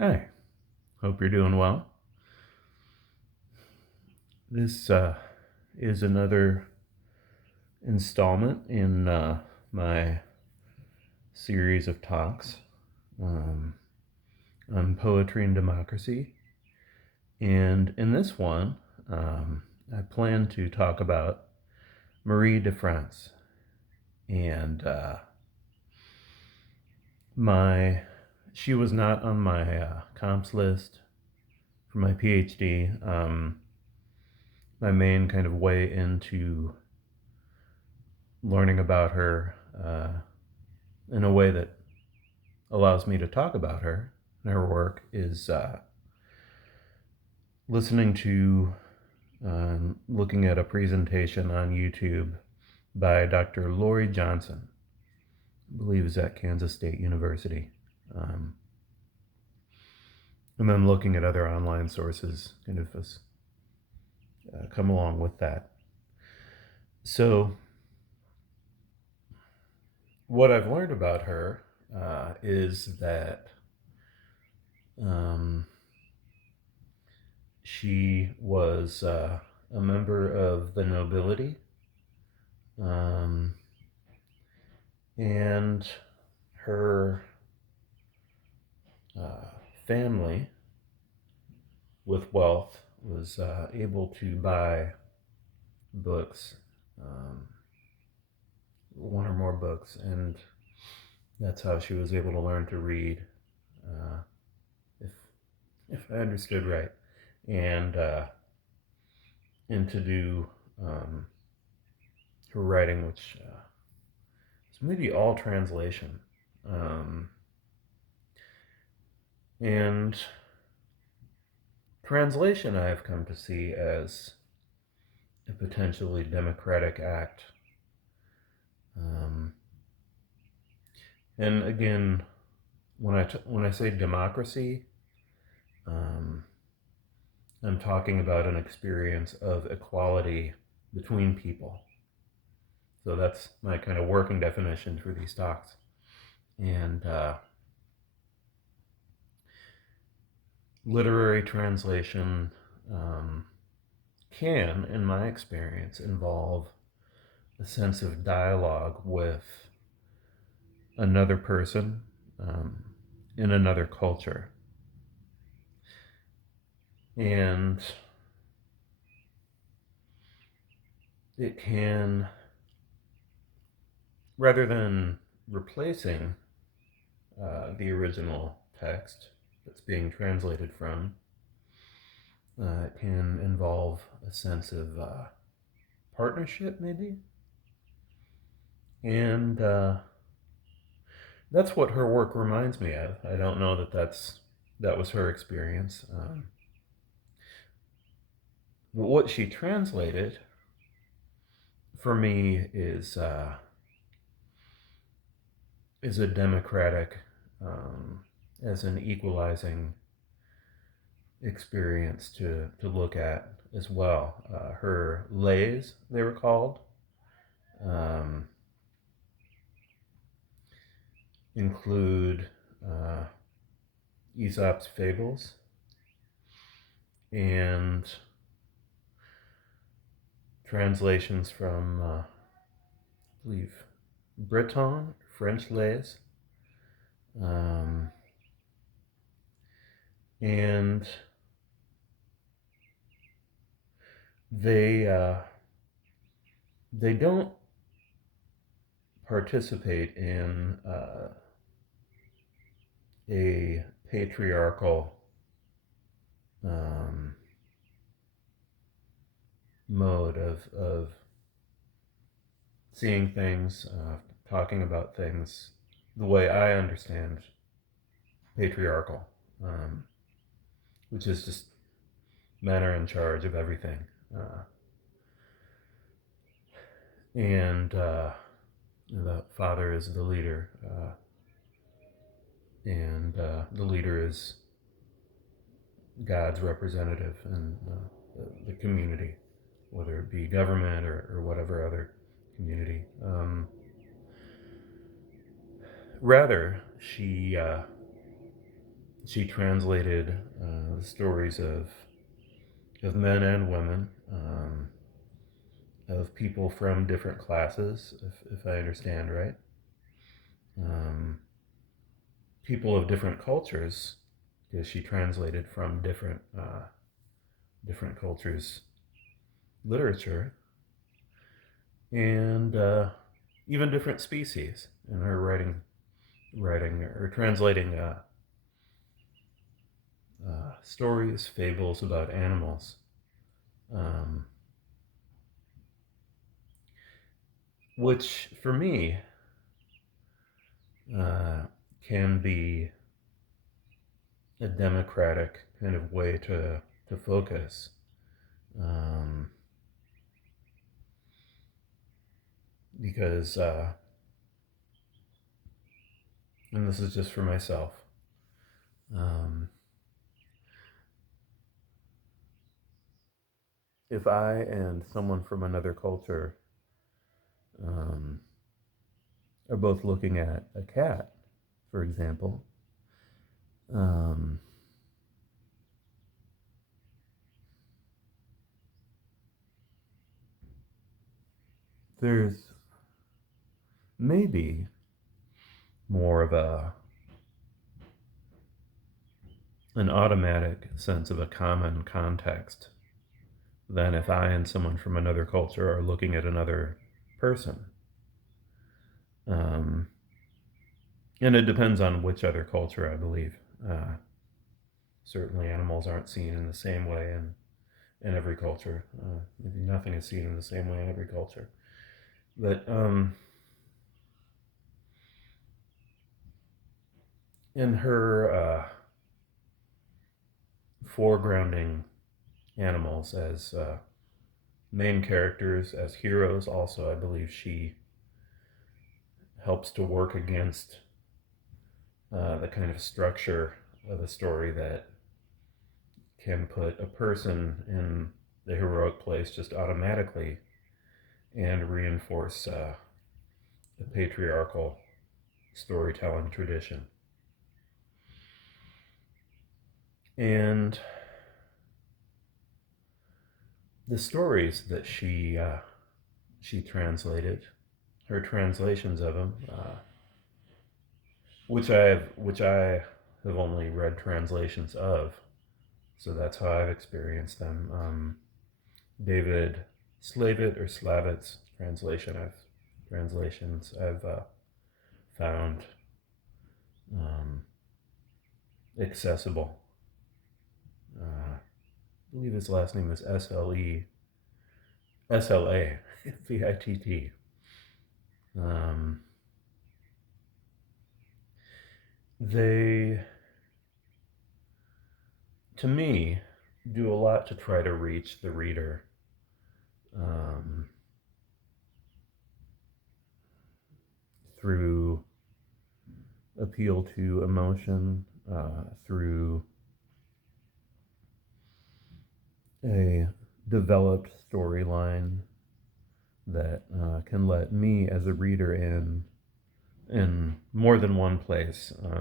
Hi, hope you're doing well. This is another installment in my series of talks um, on poetry and democracy. And in this one, I plan to talk about Marie de France. And my she was not on my comps list for my PhD. My main kind of way into learning about her in a way that allows me to talk about her and her work is listening to, looking at a presentation on YouTube by Dr. Lori Johnson, I believe is at Kansas State University. Um, and then looking at other online sources kind of come along with that. So, what I've learned about her is that um, she was a member of the nobility, um, and her uh, family with wealth was able to buy books, um, one or more books, and that's how she was able to learn to read, uh, if if I understood right, and and to do um, her writing, which is maybe all translation, um, and translation I have come to see as a potentially democratic act. Um, and again, when I say democracy, um, I'm talking about an experience of equality between people. So that's my kind of working definition for these talks. And literary translation um, can, in my experience, involve a sense of dialogue with another person um, in another culture. And it can, rather than replacing the original text that's being translated from, it can involve a sense of partnership, maybe. And that's what her work reminds me of. I don't know that was her experience. But what she translated for me is a democratic, as an equalizing experience to look at as well. Her lays, they were called, um, include Aesop's fables and translations from, I believe, Breton, French lays, um, and they they don't participate in a patriarchal um, mode of seeing things, talking about things the way I understand patriarchal, um, which is just men are in charge of everything. And the father is the leader, and the leader is God's representative in the community, whether it be government or whatever other community. Rather, she translated the stories of men and women, of people from different classes, if I understand right, um, people of different cultures, because she translated from different cultures' literature, and even different species in her writing or translating stories, fables about animals. Um, which for me uh, can be a democratic kind of way to focus. Um, because, and this is just for myself, um, if I and someone from another culture um, are both looking at a cat, for example, um, there's maybe more of an automatic sense of a common context than if I and someone from another culture are looking at another person. Um, and it depends on which other culture, I believe. Certainly, animals aren't seen in the same way in every culture. Maybe nothing is seen in the same way in every culture. But in her foregrounding animals as main characters, as heroes, also, I believe she helps to work against the kind of structure of a story that can put a person in the heroic place just automatically and reinforce the patriarchal storytelling tradition. And the stories that she translated, her translations of them, which I have only read translations of, so that's how I've experienced them. David Slavitt's translations I've found um, accessible. I believe his last name is Slavitt. Um, they, to me, do a lot to try to reach the reader, um, through appeal to emotion, through a developed storyline that can let me as a reader in more than one place. I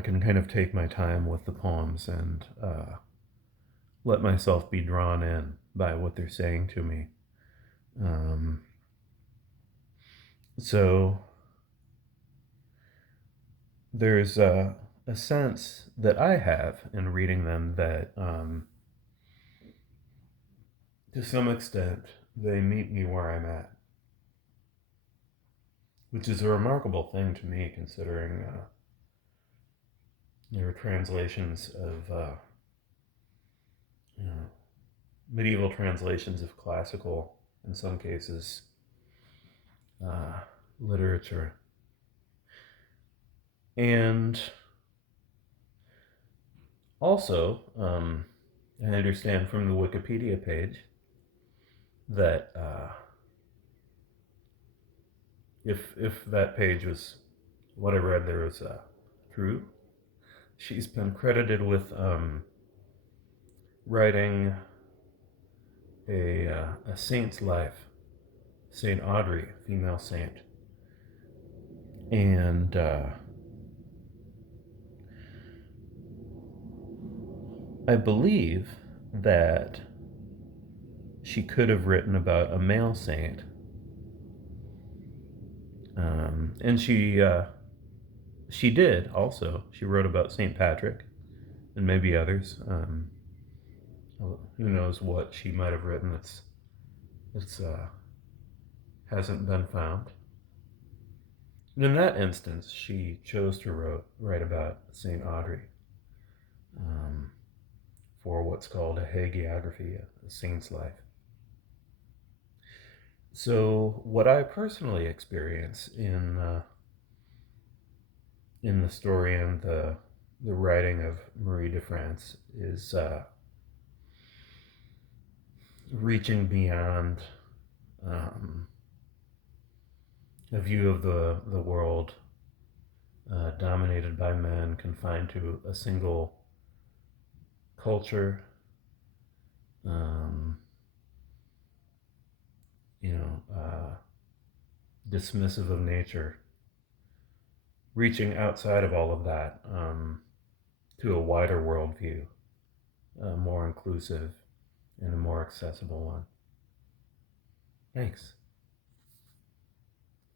can kind of take my time with the poems and let myself be drawn in by what they're saying to me. Um, so there's a sense that I have in reading them that, to some extent, they meet me where I'm at, which is a remarkable thing to me, considering there are translations of you know, medieval translations of classical, in some cases, uh, literature. And also, I understand from the Wikipedia page that if that page was what I read there was true, she's been credited with writing a saint's life, Saint Audrey, female saint, and I believe that she could have written about a male saint, and she did also. She wrote about Saint Patrick and maybe others. Who knows what she might have written? It's hasn't been found. In that instance, she chose to write about Saint Audrey, um, for what's called a hagiography, a saint's life. So, what I personally experience in the story and the writing of Marie de France is reaching beyond um, a view of the world dominated by men, confined to a single culture, um, you know, dismissive of nature, reaching outside of all of that, to a wider worldview, a more inclusive and a more accessible one. Thanks.